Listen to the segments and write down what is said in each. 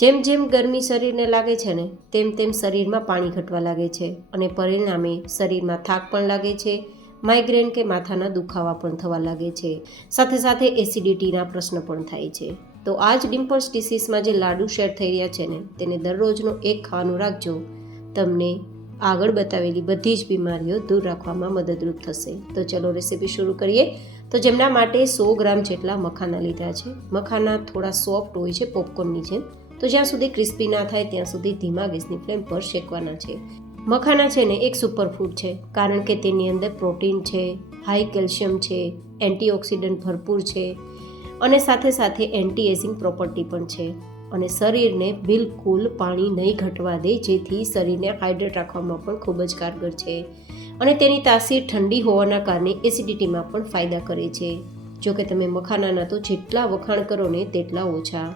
જેમ જેમ ગરમી શરીરને લાગે છે ને તેમ તેમ શરીરમાં પાણી ઘટવા લાગે છે અને પરિણામે શરીરમાં થાક પણ લાગે છે, માઇગ્રેન કે માથાના દુખાવા પણ થવા લાગે છે, સાથે સાથે એસિડિટીના પ્રશ્ન પણ થાય છે. તો આ જ ડિમ્પલ્સ ડિસીઝમાં જે લાડુ શેર થઈ રહ્યા છે ને તેને દરરોજનો એક ખાવાનું રાખજો. તમને આગળ બતાવેલી બધી જ બીમારીઓ દૂર રાખવામાં મદદરૂપ થશે. તો ચલો રેસીપી શરૂ કરીએ. તો જેમના માટે 100 ગ્રામ જેટલા મખાના લીધા છે. મખાના થોડા સોફ્ટ હોય છે પોપકોર્નની જેમ, તો જ્યાં સુધી ક્રિસ્પી ના થાય ત્યાં સુધી ધીમા ગેસની ફ્લેમ પર શેકવાના છે. મખાના છે ને એક સુપરફૂડ છે, કારણ કે તેની અંદર પ્રોટીન છે, હાઈ કેલ્શિયમ છે, એન્ટીઓક્સિડન્ટ ભરપૂર છે અને સાથે સાથે એન્ટી એજિંગ પ્રોપર્ટી પણ છે અને શરીરને બિલકુલ પાણી નહીં ઘટવા દે, જેથી શરીરને હાઇડ્રેટ રાખવામાં પણ ખૂબ જ કારગર છે અને તેની તાસીર ઠંડી હોવાના કારણે એસિડિટીમાં પણ ફાયદા કરે છે. જો કે તમે મખાનાના તો જેટલા વખાણ કરો ને તેટલા ઓછા.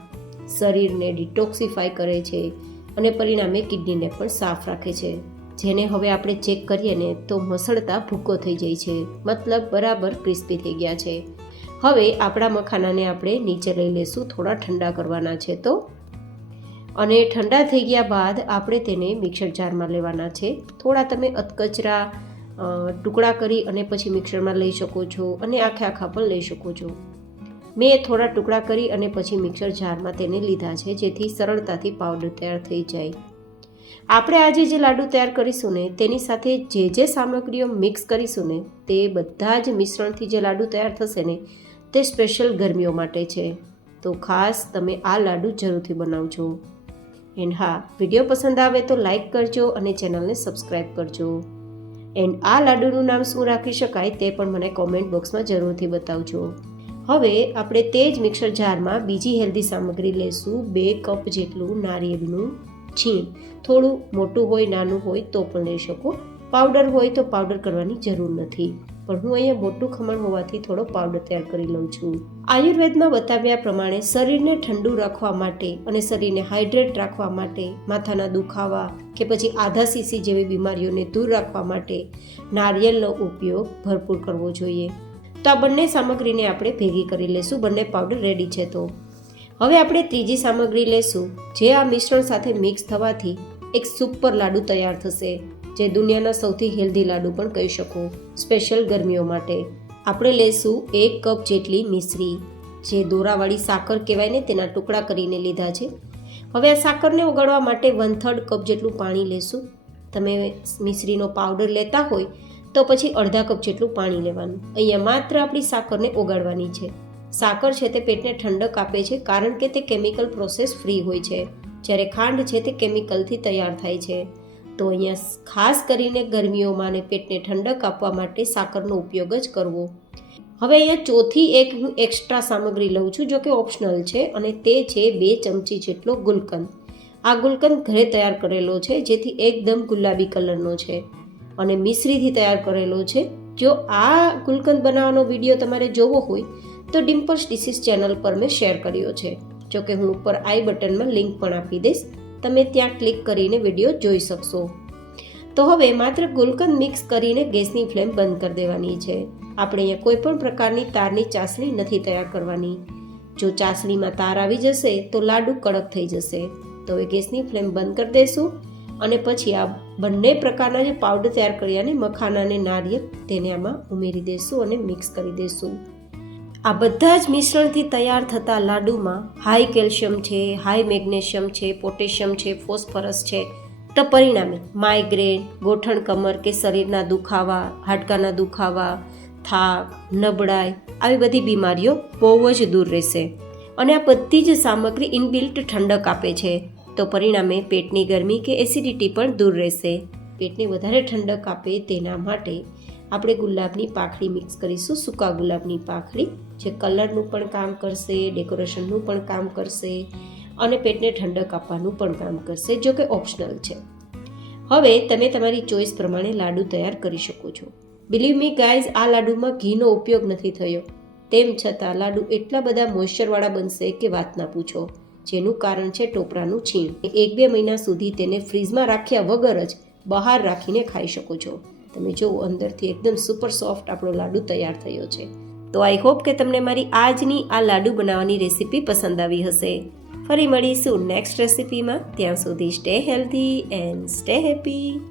શરીરને ડિટોક્સિફાય કરે છે અને પરિણામે કિડનીને પણ સાફ રાખે છે, જેને હવે આપણે ચેક કરીએ ને તો મસળતા ભૂકો થઈ જાય છે, મતલબ બરાબર ક્રિસ્પી થઈ ગયા છે. હવે આપણા મખાનાને આપણે નીચે લઈ લઈશું, થોડા ઠંડા કરવાના છે તો, અને ઠંડા થઈ ગયા બાદ આપણે તેને મિક્સર જારમાં લેવાના છે. થોડા તમે અધકચરા ટુકડા કરી અને પછી મિક્સરમાં લઈ શકો છો અને આખા પણ લઈ શકો છો. મેં થોડા ટુકડા કરી અને પછી મિક્સર જારમાં તેને લીધા છે, જેથી સરળતાથી પાવડર તૈયાર થઈ જાય. આપણે આજે જે લાડુ તૈયાર કરીશું ને તેની સાથે જે સામગ્રીઓ મિક્સ કરીશું ને તે બધા જ મિશ્રણથી જે લાડુ તૈયાર થશે ને તે સ્પેશિયલ ગરમીઓ માટે છે. તો ખાસ તમે આ લાડુ જરૂરથી બનાવજો. એન્ડ હા, વિડીયો પસંદ આવે તો લાઈક કરજો અને ચેનલને સબસ્ક્રાઈબ કરજો. એન્ડ આ લાડુનું નામ શું રાખી શકાય તે પણ મને કોમેન્ટ બોક્સમાં જરૂરથી બતાવજો. હવે આપણે તે જ મિક્સર જારમાં બીજી હેલ્ધી સામગ્રી લેશું. 2 કપ જેટલું નારિયેળનું છીણ, થોડું મોટું હોય નાનું હોય તો પણ લઈ શકો. પાવડર હોય તો પાવડર કરવાની જરૂર નથી, પણ હું અહીંયા મોટું ખમણ હોવાથી થોડો પાવડર તૈયાર કરી લઉં છું. આયુર્વેદમાં બતાવ્યા પ્રમાણે શરીરને ઠંડુ રાખવા માટે અને શરીરને હાઇડ્રેટ રાખવા માટે, માથાના દુખાવા કે પછી આધા સીસી જેવી બીમારીઓને દૂર રાખવા માટે નારિયેળનો ઉપયોગ ભરપૂર કરવો જોઈએ. તો આ બંને સામગ્રીને આપણે ભેગી કરી લેશું. બંને પાવડર રેડી છે. તો હવે આપણે ત્રીજી સામગ્રી લેશું, જે આ મિશ્રણ સાથે મિક્સ થવાથી એક સુપર લાડુ તૈયાર થશે, જે દુનિયાના સૌથી હેલ્ધી લાડુ પણ કહી શકો. સ્પેશિયલ ગરમીઓ માટે આપણે લેશું 1 કપ જેટલી મિશ્રી, જે દોરાવાળી સાકર કહેવાય ને તેના ટુકડા કરીને લીધા છે. હવે આ સાકરને ઓગાળવા માટે 1/3 કપ જેટલું પાણી લેશું. તમે મિશ્રીનો પાવડર લેતા હોય તો પછી અડધા કપ જેટલું પાણી લેવાનું. અહીંયા માત્ર આપણી સાકરને ઓગાળવાની છે. સાકર છે તે પેટને ઠંડક આપે છે, કારણ કે તે કેમિકલ પ્રોસેસ ફ્રી હોય છે, જ્યારે ખાંડ છે તે કેમિકલથી તૈયાર થાય છે. તો અહીંયા ખાસ કરીને ગરમીઓમાં અને પેટને ઠંડક આપવા માટે સાકરનો ઉપયોગ જ કરવો. હવે અહીંયા ચોથી એક હું એક્સ્ટ્રા સામગ્રી લઉં છું, જો કે ઓપ્શનલ છે, અને તે છે 2 ચમચી જેટલો ગુલકંદ. આ ગુલકંદ ઘરે તૈયાર કરેલો છે, જેથી એકદમ ગુલાબી કલરનો છે અને મિશ્રીથી તૈયાર કરેલો છે. જો આ ગુલકંદ બનાવવાનો વિડીયો તમારે જોવો હોય તો ડિમ્પલ્સ ડિસીઝ ચેનલ પર મેં શેર કર્યો છે. જો કે હું ઉપર આઈ બટનમાં લિંક પણ આપી દઈશ, તમે ત્યાં ક્લિક કરીને વિડીયો જોઈ શકશો. તો હવે માત્ર ગુલકંદ મિક્સ કરીને ગેસની ફ્લેમ બંધ કરી દેવાની છે. આપણે અહીંયા કોઈ પણ પ્રકારની તારની ચાસણી નથી તૈયાર કરવાની. જો ચાસણીમાં તાર આવી જશે તો લાડુ કડક થઈ જશે. તો હવે ગેસની ફ્લેમ બંધ કરી દઈશું અને પછી આ બંને પ્રકારના જે પાવડર તૈયાર કર્યા ને મખાના અને નારિયેળ તેને આમાં ઉમેરી દઈશું અને મિક્સ કરી દઈશું. આ બધા જ મિશ્રણથી તૈયાર થતા લાડુમાં હાઈ કેલ્શિયમ છે, હાઈ મેગ્નેશિયમ છે, પોટેશિયમ છે, ફોસ્ફરસ છે. તો પરિણામે માઇગ્રેન, ગોઠણ કમર કે શરીરના દુખાવા, હાડકાના દુખાવા, થાક, નબળાઈ આવી બધી બીમારીઓ બહુ જ દૂર રહેશે. અને આ બધી જ સામગ્રી ઇનબિલ્ટ ઠંડક આપે છે. તો પરિણામે પેટની ગરમી કે એસિડિટી પણ દૂર રહેશે. પેટને વધારે ઠંડક આપે તેના માટે આપણે ગુલાબની પાંખડી મિક્સ કરીશું, સૂકા ગુલાબની પાંખડી, જે કલરનું પણ કામ કરશે, ડેકોરેશનનું પણ કામ કરશે અને પેટને ઠંડક આપવાનું પણ કામ કરશે, જો કે ઓપ્શનલ છે. હવે તમે તમારી ચોઈસ પ્રમાણે લાડુ તૈયાર કરી શકો છો. બિલીવ મી ગાઈઝ, આ લાડુમાં ઘીનો ઉપયોગ નથી થયો, તેમ છતાં લાડુ એટલા બધા મોઇશ્ચરવાળા બનશે કે વાત ના પૂછો. જેનું કારણ છે ટોપરાનું છીણ. 1-2 મહિના સુધી તેને ફ્રીઝમાં રાખ્યા વગર જ બહાર રાખીને ખાઈ શકો છો. તમે જુઓ, અંદરથી એકદમ સુપર સોફ્ટ આપણો લાડુ તૈયાર થયો છે. તો આઈ હોપ કે તમને મારી આજની આ લાડુ બનાવવાની રેસીપી પસંદ આવી હશે. ફરી મળીશું નેક્સ્ટ રેસિપીમાં. ત્યાં સુધી stay healthy and stay happy.